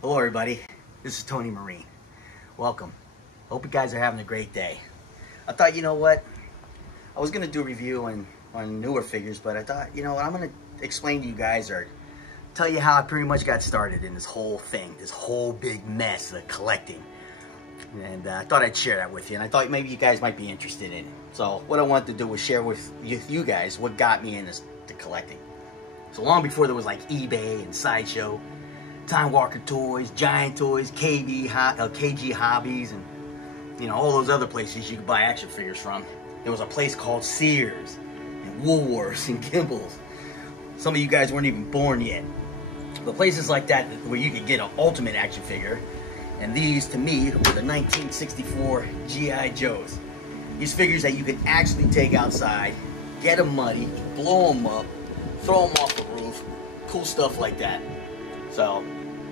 Hello everybody, this is Tony Marine. Welcome. Hope you guys are having a great day. I thought, you know what, I was going to do a review on newer figures, but I thought, you know what, I'm going to explain to you guys or tell you how I pretty much got started in this whole thing, this whole big mess of collecting. And I thought I'd share that with you, and I thought maybe you guys might be interested in it. So what I wanted to do was share with you guys what got me into collecting. So long before there was like eBay and Sideshow, Time Walker Toys, Giant Toys, KG Hobbies, and you know, all those other places you could buy action figures from. There was a place called Sears and Woolworths and Gimbals. Some of you guys weren't even born yet. But places like that where you could get an ultimate action figure. And these, to me, were the 1964 G.I Joes. These figures that you can actually take outside, get them muddy, blow them up, throw them off the roof, cool stuff like that. So,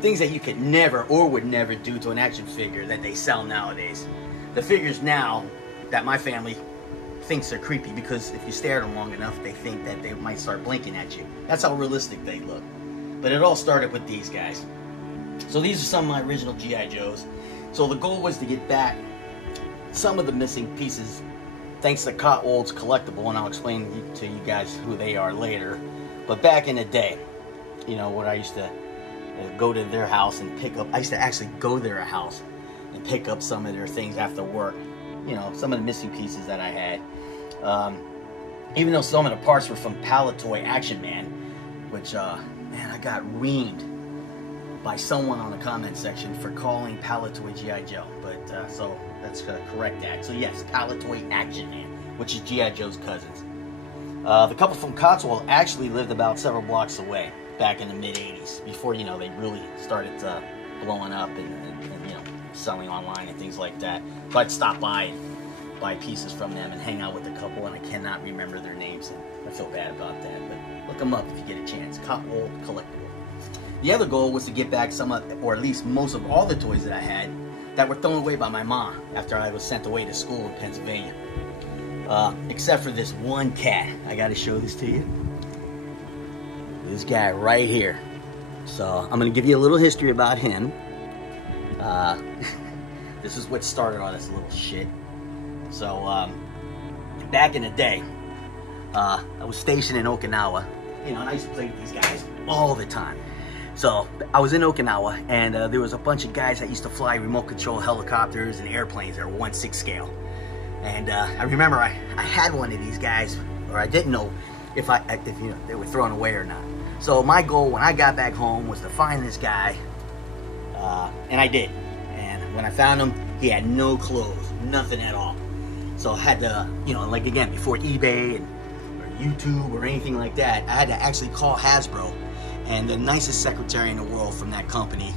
things that you could never or would never do to an action figure that they sell nowadays. The figures now that my family thinks are creepy because if you stare at them long enough, they think that they might start blinking at you. That's how realistic they look. But it all started with these guys. So these are some of my original G.I Joes. So the goal was to get back some of the missing pieces thanks to Cotswold's Collectible, and I'll explain to you guys who they are later. But back in the day, you know, when I used to go to their house and pick up, I used to actually go to their house and pick up some of their things after work. You know, some of the missing pieces that I had. Even though some of the parts were from Palatoy Action Man, which, man, I got reamed by someone on the comment section for calling Palatoy G.I Joe, but so let's correct that. So yes, Palatoy Action Man, which is G.I Joe's cousins. The couple from Cotswold actually lived about several blocks away back in the mid-'80s, before, you know, they really started blowing up and you know, selling online and things like that. So I'd stop by and buy pieces from them and hang out with the couple, and I cannot remember their names, and I feel bad about that, but look them up if you get a chance. Cotswold Collectible. The other goal was to get back some of, or at least most of all the toys that I had that were thrown away by my mom after I was sent away to school in Pennsylvania. Except for this one cat. I gotta show this to you. This guy right here. So I'm gonna give you a little history about him. This is what started all this little shit. So back in the day, I was stationed in Okinawa, you know, and I used to play with these guys all the time. So I was in Okinawa, and there was a bunch of guys that used to fly remote control helicopters and airplanes that were 1/6 scale. And I remember I had one of these guys, or I didn't know if you know, they were thrown away or not. So my goal when I got back home was to find this guy, and I did. And when I found him, he had no clothes, nothing at all. So I had to, you know, like again, before eBay or YouTube or anything like that, I had to actually call Hasbro. And the nicest secretary in the world from that company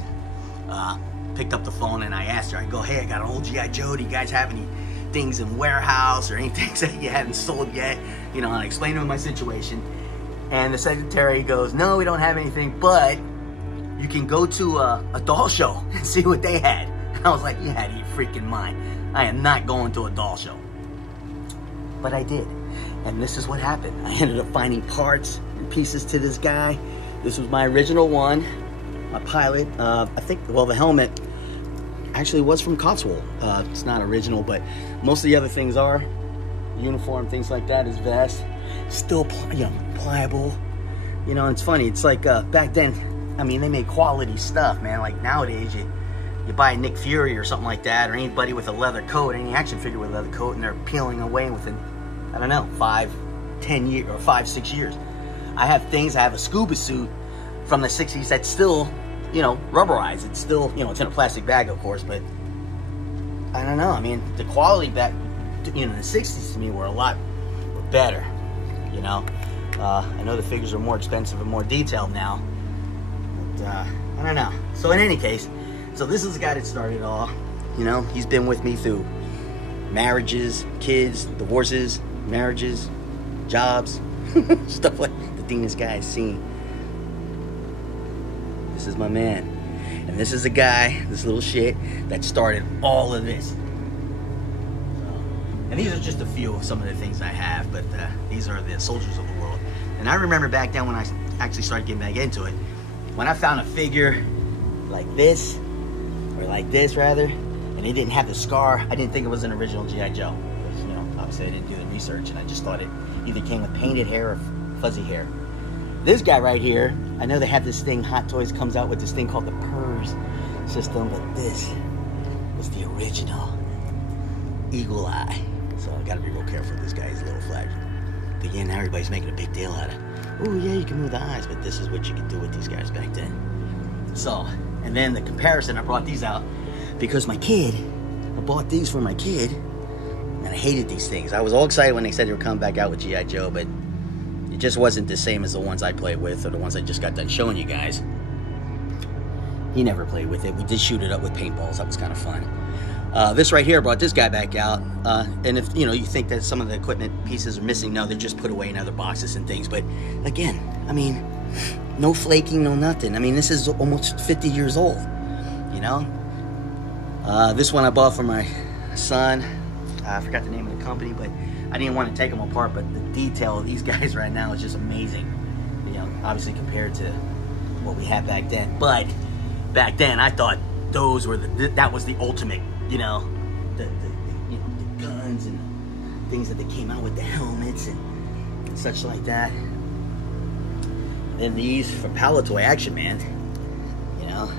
picked up the phone, and I asked her, I go, hey, I got an old G.I Joe. Do you guys have any things in warehouse or anything that you haven't sold yet? You know, and I explained to her my situation. And the secretary goes, no, we don't have anything, but you can go to a doll show and see what they had. And I was like, you had your freaking mind. I am not going to a doll show. But I did. And this is what happened. I ended up finding parts and pieces to this guy. This was my original one, my pilot. I think, well, the helmet actually was from Cotswold. It's not original, but most of the other things are. Uniform, things like that, his vest. Still, you know, pliable. You know, it's funny. It's like back then, I mean, they made quality stuff, man. Like nowadays, you buy a Nick Fury or something like that, or anybody with a leather coat, any action figure with a leather coat, and they're peeling away within, I don't know, 5, 10 years, or 5, 6 years. I have things, I have a scuba suit from the 60s that's still, you know, rubberized. It's still, you know, it's in a plastic bag, of course, but I don't know. I mean, the quality back, you know, in the 60s to me were a lot better, you know. I know the figures are more expensive and more detailed now, but I don't know. So in any case, so this is the guy that started it all. You know, he's been with me through marriages, kids, divorces, marriages, jobs, stuff like the thing this guy has seen. This is my man. And this is the guy, this little shit, that started all of this. And these are just a few of some of the things I have, but these are the soldiers of the world. And I remember back then when I actually started getting back into it, when I found a figure like this, or like this rather, and it didn't have the scar, I didn't think it was an original G.I. Joe. Because, you know, obviously I didn't do the research, and I just thought it either came with painted hair or fuzzy hair. This guy right here, I know they have this thing, Hot Toys comes out with this thing called the PERS system, but this was the original Eagle Eye. So I gotta be real careful with this guy, he's a little flashy. But again, now everybody's making a big deal out of, oh yeah, you can move the eyes, but this is what you could do with these guys back then. So, and then the comparison, I brought these out because I bought these for my kid, and I hated these things. I was all excited when they said they were coming back out with G.I. Joe, but it just wasn't the same as the ones I played with, or the ones I just got done showing you guys. He never played with it. We did shoot it up with paintballs. That was kind of fun. This right here brought this guy back out. And if, you know, you think that some of the equipment pieces are missing, no, they're just put away in other boxes and things. But again, I mean, no flaking, no nothing. I mean, this is almost 50 years old, you know? This one I bought for my son. I forgot the name of the company, but I didn't want to take them apart, but the detail of these guys right now is just amazing. You know, obviously compared to what we had back then. But back then, I thought those were that was the ultimate, you know, the guns and the things that they came out with, the helmets and such like that. Then these from Palatoy Action Man, you know,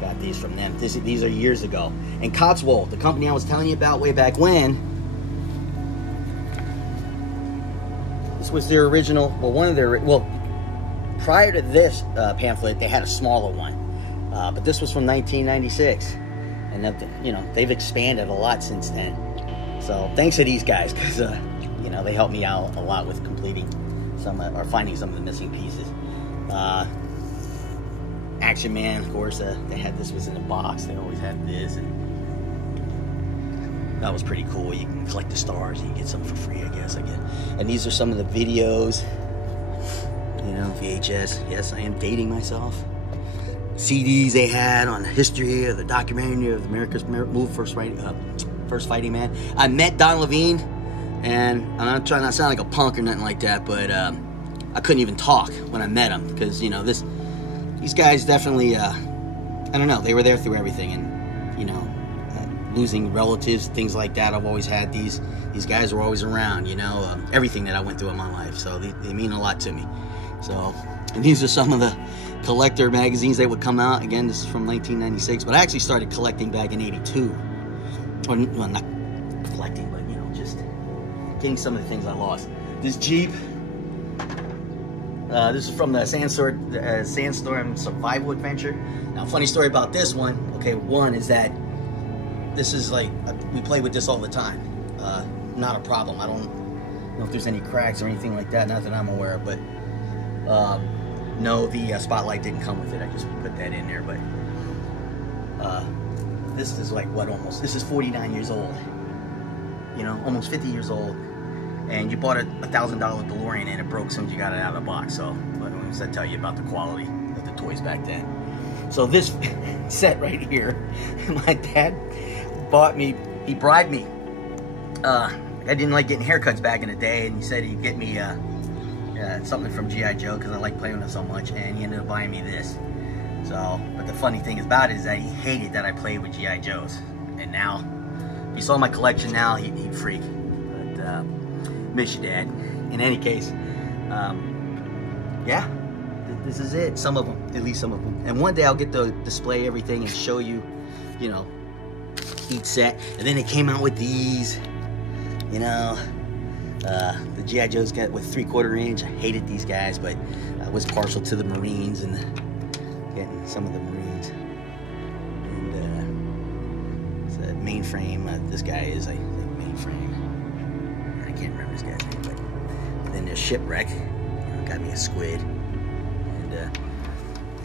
got these from them. These are years ago. And Cotswold, the company I was telling you about way back when, this was their original, well, one of their, well, prior to this pamphlet, they had a smaller one. But this was from 1996. And, you know, they've expanded a lot since then. So thanks to these guys, because, you know, they helped me out a lot with completing some, or finding some of the missing pieces. Action Man, of course, they had this was in a box. They always had this, and that was pretty cool. You can collect the stars and you get some for free, I guess. And these are some of the videos, you know, VHS. Yes, I am dating myself. CDs they had on the history of the documentary of America's first fighting man. I met Don Levine, and I'm not trying not to sound like a punk or nothing like that, but I couldn't even talk when I met him, because, you know, these guys definitely, I don't know, they were there through everything, and, you know, losing relatives, things like that. I've always had these guys were always around, you know, everything that I went through in my life, so they mean a lot to me. So, and these are some of the collector magazines that would come out. Again, this is from 1996, but I actually started collecting back in 82. Or, well, not collecting, but, you know, just getting some of the things I lost. This Jeep, this is from the Sandstorm Survival Adventure. Now, funny story about this one, okay, one is that this is like, we play with this all the time. Not a problem. I don't know if there's any cracks or anything like that, not that I'm aware of, but no, the spotlight didn't come with it. I just put that in there, but this is like what, this is 49 years old, you know, almost 50 years old, and you bought a $1,000 DeLorean and it broke as soon as you got it out of the box. So what does that tell you about the quality of the toys back then? So this set right here, my dad bought me, he bribed me. I didn't like getting haircuts back in the day, and he said he'd get me something from G.I. Joe because I like playing with it so much, and he ended up buying me this. So, but the funny thing about it is that he hated that I played with G.I. Joes, and now, if you saw my collection now, he'd freak. But miss you, Dad. In any case, yeah, this is it. Some of them, at least some of them. And one day I'll get to display everything and show you, you know, each set. And then they came out with these, you know, the G.I. Joes got with 3/4 inch. I hated these guys, but I was partial to the Marines and getting some of the Marines. And it's a mainframe. This guy is a mainframe. I can't remember this guy's name, but then there's Shipwreck. Got me a squid. And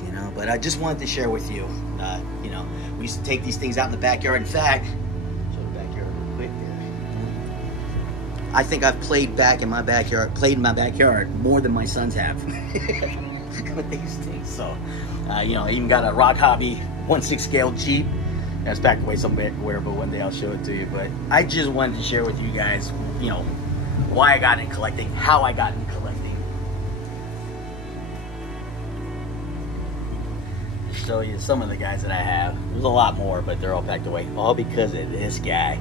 you know, but I just wanted to share with you. You know, we used to take these things out in the backyard. In fact, show the backyard real quick. I think I've played in my backyard more than my sons have with these things. So, you know, I even got a Rock Hobby 1/6 scale Jeep. That's back away somewhere, but one day I'll show it to you. But I just wanted to share with you guys, you know, why I got into collecting, how I got into collecting. show you some of the guys that I have. There's a lot more, but they're all packed away. All because of this guy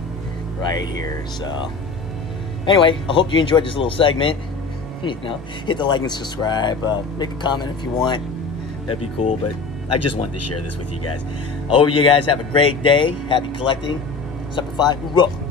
right here. So anyway, I hope you enjoyed this little segment. You know, hit the like and subscribe. Make a comment if you want. That'd be cool, but I just wanted to share this with you guys. I hope you guys have a great day. Happy collecting. Semper Fi. Hoorah.